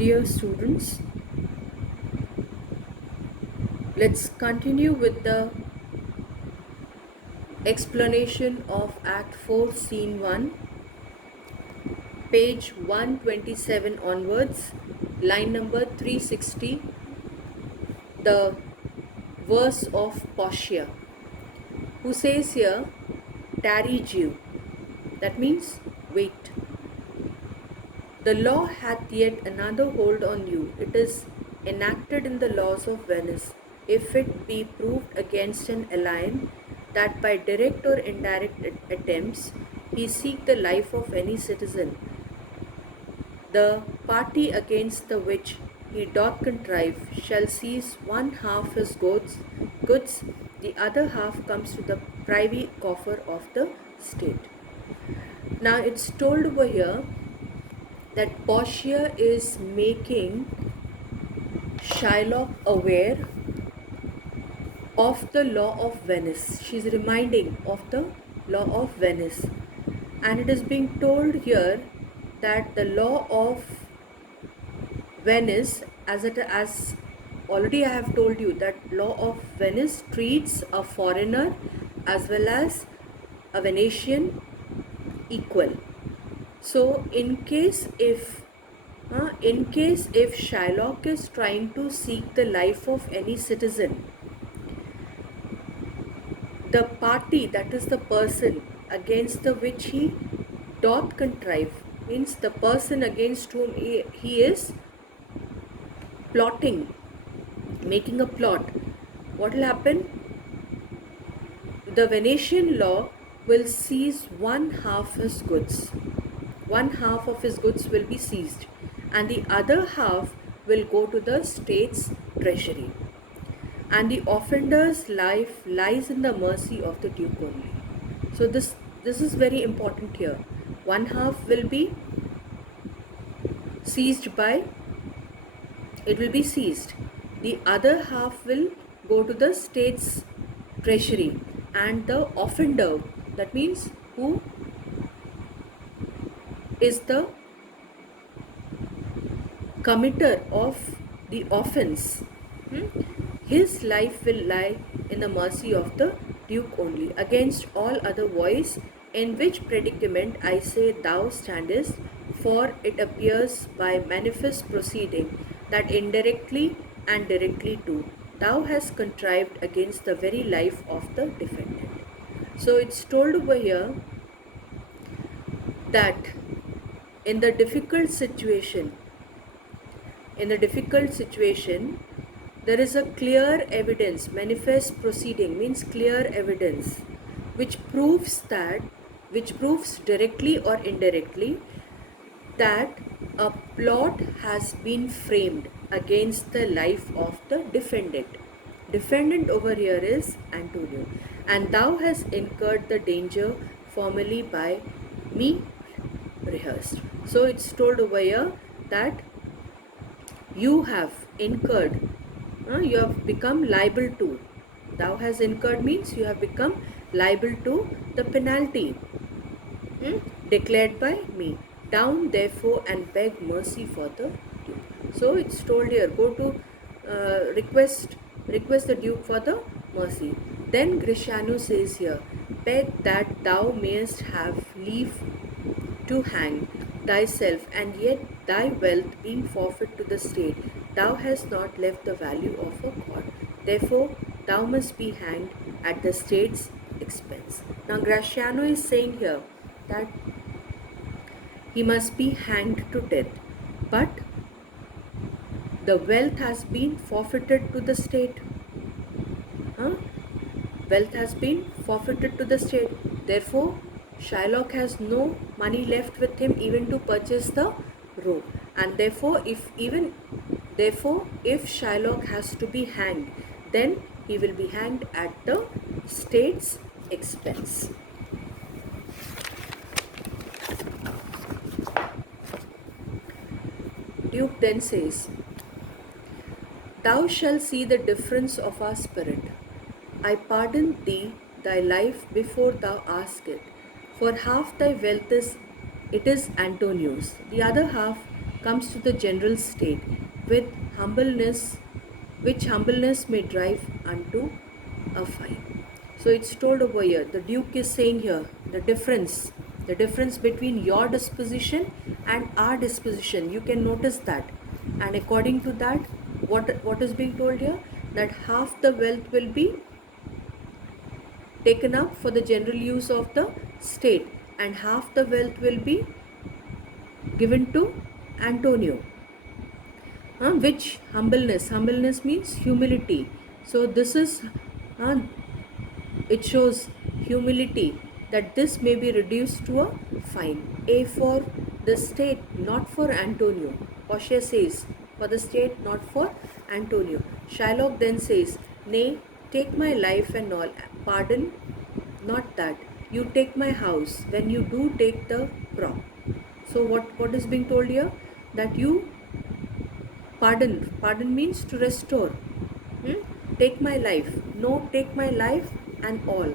Dear students, let's continue with the explanation of Act 4, Scene 1, page 127 onwards, line number 360, the verse of Portia, who says here, tarry Jew, that means wait. The law hath yet another hold on you. It is enacted in the laws of Venice, if it be proved against an alien that by direct or indirect attempts he seek the life of any citizen, the party against the which he doth contrive shall seize one half his goods, the other half comes to the privy coffer of the state. Now it's told over here that Portia is making Shylock aware of the law of Venice. She's reminding of the law of Venice. And it is being told here that the law of Venice, as already I have told you, that law of Venice treats a foreigner as well as a Venetian equal. So in case if Shylock is trying to seek the life of any citizen, the party, that is the person against the which he doth contrive, means the person against whom he is plotting, making a plot, what will happen? The Venetian law will seize one half his goods. One half of his goods will be seized, and the other half will go to the state's treasury. And the offender's life lies in the mercy of the Duke only. So this is very important here. One half will be seized by, it will be seized. The other half will go to the state's treasury, and the offender, that means who is the committer of the offense, his life will lie in the mercy of the Duke only. Against all other voice, in which predicament I say thou standest, for it appears by manifest proceeding that indirectly and directly too thou hast contrived against the very life of the defendant. So it's told over here that in the difficult situation, there is a clear evidence. Manifest proceeding means clear evidence which proves directly or indirectly that a plot has been framed against the life of the defendant. Defendant over here is Antonio, and thou hast incurred the danger formerly by me rehearsed. So it's told over here that you have incurred, you have become liable to. Thou has incurred means you have become liable to the penalty declared by me. Down therefore and beg mercy for the Duke. So it's told here, go to request the Duke for the mercy. Then Gratiano says here, beg that thou mayest have leave to hang thyself, and yet thy wealth being forfeit to the state, thou hast not left the value of a coin. Therefore, thou must be hanged at the state's expense. Now, Gratiano is saying here that he must be hanged to death, but the wealth has been forfeited to the state. Wealth has been forfeited to the state. Therefore, Shylock has no money left with him even to purchase the robe, and therefore if Shylock has to be hanged, then he will be hanged at the state's expense. Duke then says, thou shalt see the difference of our spirit. I pardon thee thy life before thou ask it. For half thy wealth is Antonio's, the other half comes to the general state with humbleness, which humbleness may drive unto a fine. So it's told over here, the Duke is saying here the difference between your disposition and our disposition. You can notice that. And according to that, what is being told here? That half the wealth will be taken up for the general use of the state and half the wealth will be given to Antonio. Which humbleness means humility. So this is it shows humility, that this may be reduced to a fine. A for the state, not for Antonio. Portia says, for the state, not for Antonio. Shylock then says, nay, take my life and all. Pardon, not that. You take my house when you do take the prop. So what is being told here? That you pardon means to restore. Take my life. No, take my life and all.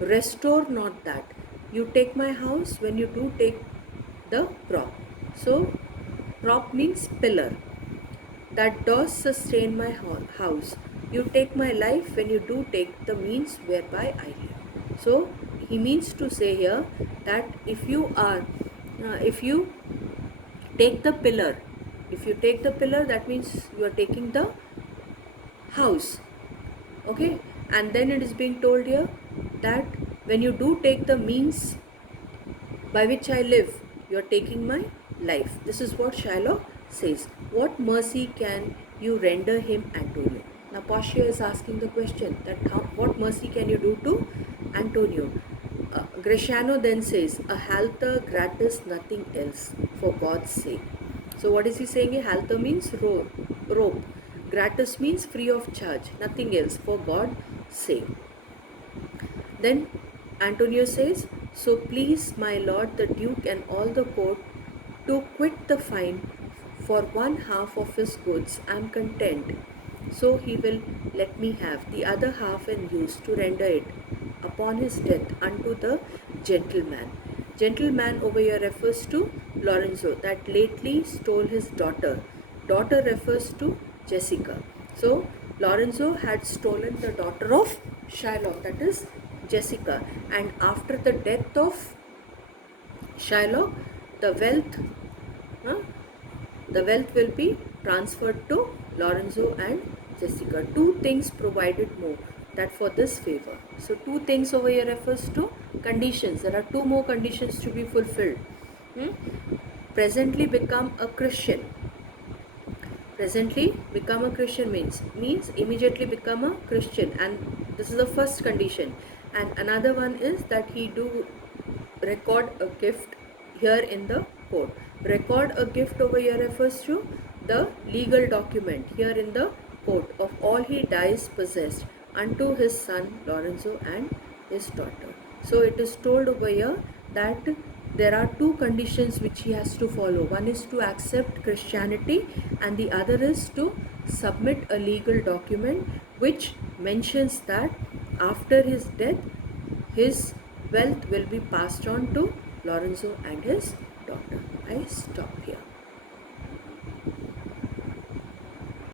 Restore, not that. You take my house when you do take the prop. So prop means pillar. That does sustain my house. You take my life when you do take the means whereby I live. So he means to say here that if you take the pillar, that means you are taking the house. Okay, and then it is being told here that when you do take the means by which I live, you are taking my life. This is what Shylock says. What mercy can you render him, Antonio? Now Portia is asking the question that what mercy can you do to Antonio? Gratiano then says, a halter gratis, nothing else, for God's sake. So what is he saying? A halter means rope. Gratis means free of charge, nothing else, for God's sake. Then Antonio says, so please my lord the Duke and all the court to quit the fine for one half of his goods. I am content. So he will let me have the other half in use to render it upon his death unto the gentleman. Gentleman over here refers to Lorenzo, that lately stole his daughter. Daughter refers to Jessica. So Lorenzo had stolen the daughter of Shylock, that is Jessica, and after the death of Shylock, the wealth will be transferred to Lorenzo and Jessica. Two things provided more, that for this favor. So two things over here refers to conditions. There are two more conditions to be fulfilled. Presently become a Christian. Presently become a Christian means immediately become a Christian, and this is the first condition. And another one is that he do record a gift here in the court. Record a gift over here refers to the legal document here in the court of all he dies possessed unto his son Lorenzo and his daughter. So it is told over here that there are two conditions which he has to follow. One is to accept Christianity and the other is to submit a legal document which mentions that after his death his wealth will be passed on to Lorenzo and his daughter. I stop here.